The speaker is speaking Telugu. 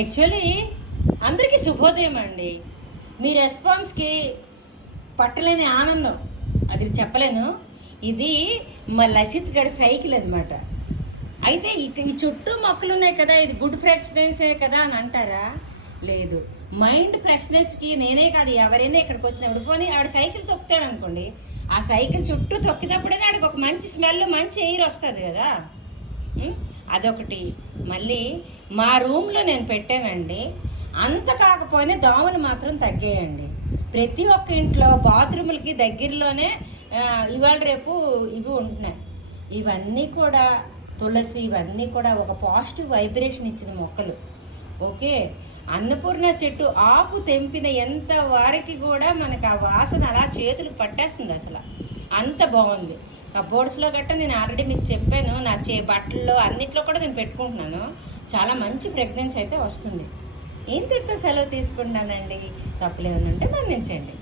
యాక్చువల్లీ అందరికీ శుభోదయం అండి. మీ రెస్పాన్స్కి పట్టలేని ఆనందం, అది చెప్పలేను. ఇది మా లసిత్ గడి సైకిల్ అనమాట. అయితే ఈ చుట్టూ మొక్కలు ఉన్నాయి కదా, ఇది గుడ్ ఫ్రెష్నెస్సే కదా అని అంటారా? లేదు, మైండ్ ఫ్రెష్నెస్కి నేనే కాదు ఎవరైనా ఇక్కడికి వచ్చినప్పుడు పోనీ ఆవిడ సైకిల్ తొక్కుతాడు అనుకోండి, ఆ సైకిల్ చుట్టూ తొక్కినప్పుడే ఆడికి ఒక మంచి స్మెల్, మంచి ఎయిర్ వస్తుంది కదా. అదొకటి. మళ్ళీ మా రూమ్లో నేను పెట్టానండి, అంత కాకపోయినా దోమలు మాత్రం తగ్గాయండి. ప్రతి ఒక్క ఇంట్లో బాత్రూములకి దగ్గరలోనే ఇవాళ రేపు ఇవి ఉంటున్నాయి. ఇవన్నీ కూడా తులసి, ఇవన్నీ కూడా ఒక పాజిటివ్ వైబ్రేషన్ ఇచ్చిన మొక్కలు. ఓకే, అన్నపూర్ణ చెట్టు ఆకు తెంపిన ఎంత వారికి కూడా మనకు ఆ వాసన అలా చేతులు పట్టేస్తుంది, అసలు అంత బాగుంది. కబోర్డ్స్లో గట్టా నేను ఆల్రెడీ మీకు చెప్పాను, నా బట్టల్లో అన్నిట్లో కూడా నేను పెట్టుకుంటున్నాను. చాలా మంచి ఫ్రెగ్రెన్స్ అయితే వస్తుంది. ఇంతటితో సెలవు తీసుకుంటానండి. తప్పులేమన్నా ఉంటే మన్నించండి.